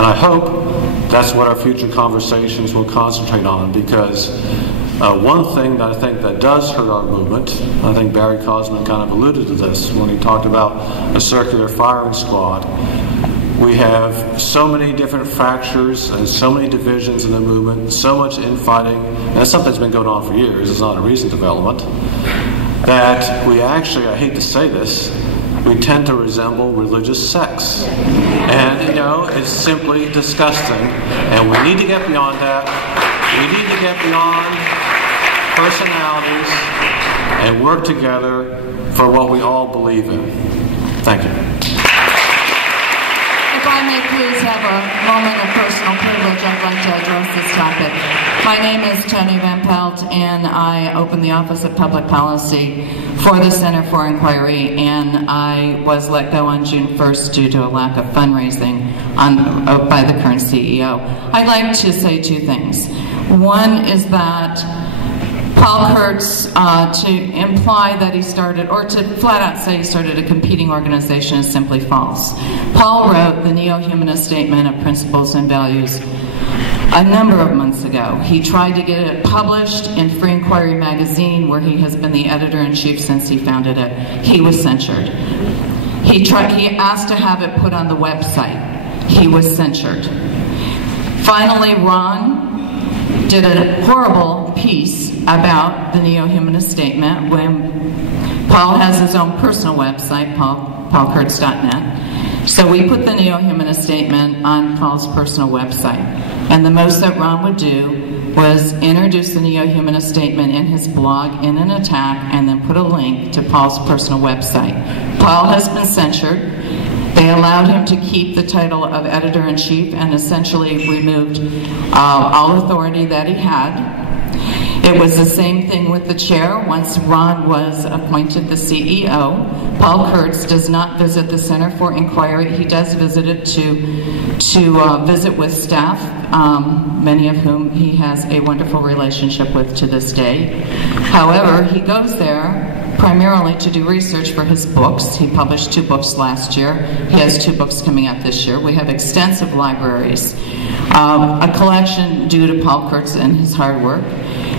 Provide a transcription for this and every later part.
And I hope that's what our future conversations will concentrate on, because one thing that I think that does hurt our movement, I think Barry Cosman kind of alluded to this when he talked about a circular firing squad. We have so many different fractures and so many divisions in the movement, so much infighting, and it's something that's been going on for years, it's not a recent development, that we actually, I hate to say this, we tend to resemble religious sects. And, you know, it's simply disgusting. And we need to get beyond that. We need to get beyond personalities and work together for what we all believe in. Thank you. If I may please have a moment of personal privilege, I'd like to address this topic. My name is Tony Van Pelt, and I opened the Office of Public Policy for the Center for Inquiry, and I was let go on June 1st due to a lack of fundraising by the current CEO. I'd like to say two things. One is that Paul Kurtz, to imply that he started, or to flat out say he started a competing organization is simply false. Paul wrote the Neo-Humanist Statement of Principles and Values a number of months ago. He tried to get it published in Free Inquiry magazine, where he has been the editor-in-chief since he founded it. He was censured. He asked to have it put on the website. He was censured. Finally, Ron did a horrible piece about the Neo-Humanist Statement when Paul has his own personal website, paulkurtz.net. So we put the Neo-Humanist Statement on Paul's personal website. And the most that Ron would do was introduce the Neo-Humanist Statement in his blog in an attack and then put a link to Paul's personal website. Paul has been censured. They allowed him to keep the title of editor-in-chief and essentially removed all authority that he had. It was the same thing with the chair. Once Ron was appointed the CEO, Paul Kurtz does not visit the Center for Inquiry. He does visit it to visit with staff, many of whom he has a wonderful relationship with to this day. However, he goes there primarily to do research for his books. He published 2 books last year. He has 2 books coming out this year. We have extensive libraries, a collection due to Paul Kurtz and his hard work.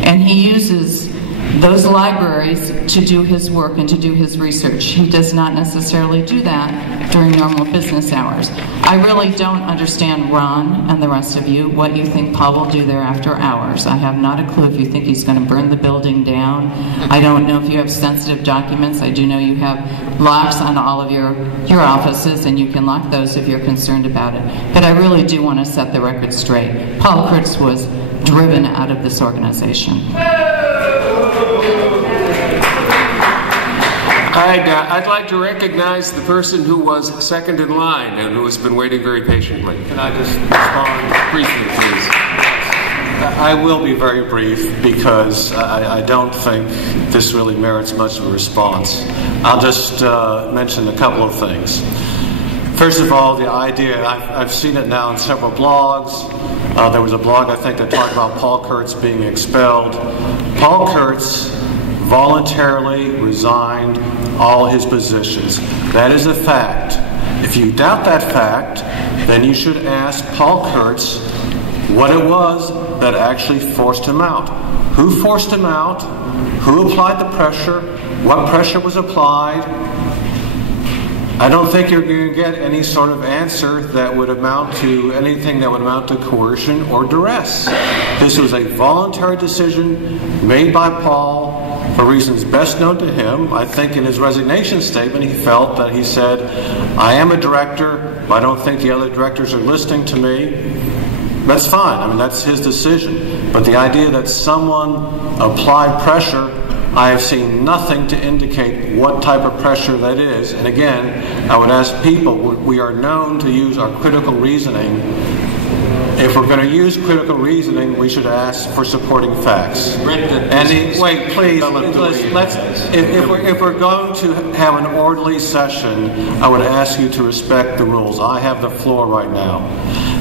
And he uses those libraries to do his work and to do his research. He does not necessarily do that during normal business hours. I really don't understand, Ron and the rest of you, what you think Paul will do there after hours. I have not a clue if you think he's going to burn the building down. I don't know if you have sensitive documents. I do know you have locks on all of your offices, and you can lock those if you're concerned about it. But I really do want to set the record straight. Paul Kurtz was driven out of this organization. I'd like to recognize the person who was second in line and who has been waiting very patiently. Can I just respond Briefly, please. I will be very brief because I don't think this really merits much of a response. I'll just mention a couple of things. First of all, the idea, I've seen it now in several blogs. There was a blog, I think, that talked about Paul Kurtz being expelled. Paul Kurtz voluntarily resigned all his positions. That is a fact. If you doubt that fact, then you should ask Paul Kurtz what it was that actually forced him out. Who forced him out? Who applied the pressure? What pressure was applied? I don't think you're going to get any sort of answer that would amount to anything that would amount to coercion or duress. This was a voluntary decision made by Paul for reasons best known to him. I think in his resignation statement he felt that he said, I am a director, but I don't think the other directors are listening to me. That's fine. I mean, that's his decision. But the idea that someone applied pressure, I have seen nothing to indicate what type of pressure that is. And again, I would ask people, we are known to use our critical reasoning. If we're going to use critical reasoning, we should ask for supporting facts. Wait, please, if we're going to have an orderly session, I would ask you to respect the rules. I have the floor right now.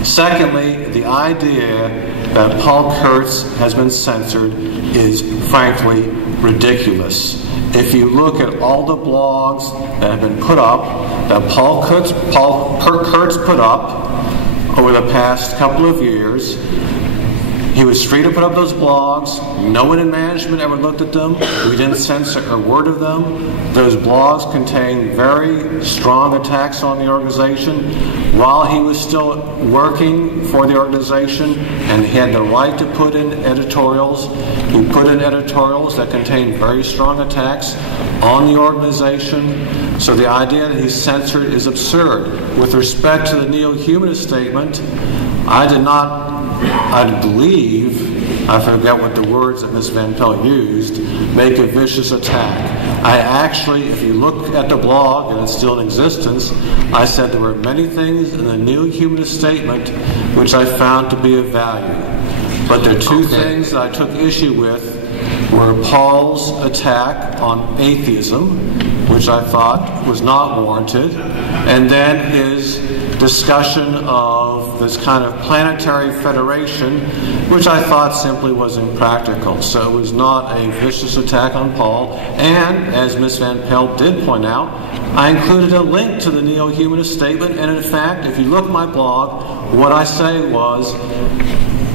Secondly, the idea that Paul Kurtz has been censored is frankly ridiculous. If you look at all the blogs that have been put up, that Paul Kurtz put up, over the past couple of years. He was free to put up those blogs. No one in management ever looked at them. We didn't censor a word of them. Those blogs contained very strong attacks on the organization while he was still working for the organization, and he had the right to put in editorials. He put in editorials that contained very strong attacks on the organization. So the idea that he's censored is absurd. With respect to the neo-humanist statement, I believe, I forget what the words that Ms. Van Pelt used, make a vicious attack. I actually, if you look at the blog, and it's still in existence, I said there were many things in the neo-humanist statement which I found to be of value. But the two things that I took issue with were Paul's attack on atheism, which I thought was not warranted, and then his discussion of this kind of planetary federation, which I thought simply was impractical. So it was not a vicious attack on Paul. And, as Ms. Van Pelt did point out, I included a link to the neo-humanist statement, and in fact, if you look at my blog, what I say was,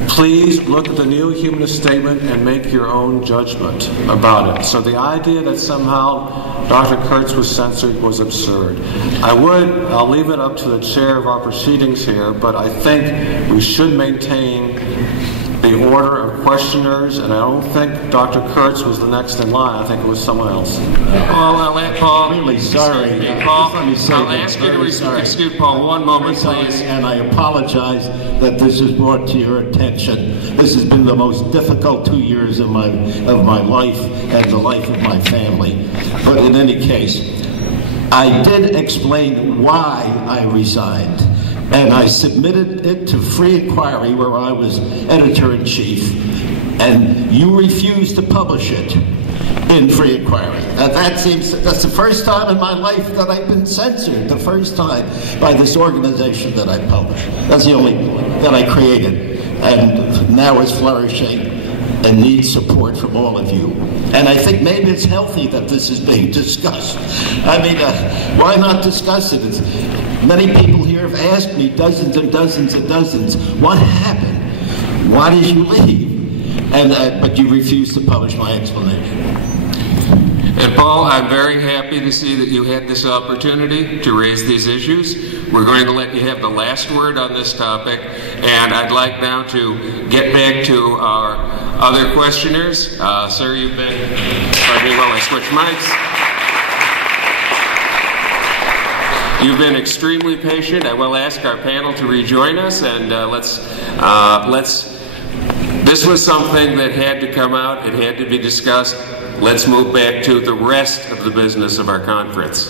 please look at the neo-humanist statement and make your own judgment about it. So the idea that somehow Dr. Kurtz was censored was absurd. I'll leave it up to the chair of our proceedings here, but I think we should maintain the order of questioners, and I don't think Dr. Kurtz was the next in line. I think it was someone else. Paul, really sorry. Paul, I'll ask you to excuse Paul one moment, please. And I apologize that this is brought to your attention. This has been the most difficult 2 years of my life and the life of my family. But in any case, I did explain why I resigned. And I submitted it to Free Inquiry, where I was editor-in-chief, and you refused to publish it in Free Inquiry. That's the first time in my life that I've been censored, the first time by this organization that I published. That's the only that I created, and now is flourishing and needs support from all of you. And I think maybe it's healthy that this is being discussed. I mean, why not discuss it? Many people here have asked me dozens and dozens and dozens, what happened? Why did you leave? But you refused to publish my explanation. And Paul, I'm very happy to see that you had this opportunity to raise these issues. We're going to let you have the last word on this topic, and I'd like now to get back to our other questioners. Sir, you've been, pardon me while I switch mics. You've been extremely patient. I will ask our panel to rejoin us, and this was something that had to come out. It had to be discussed. Let's move back to the rest of the business of our conference.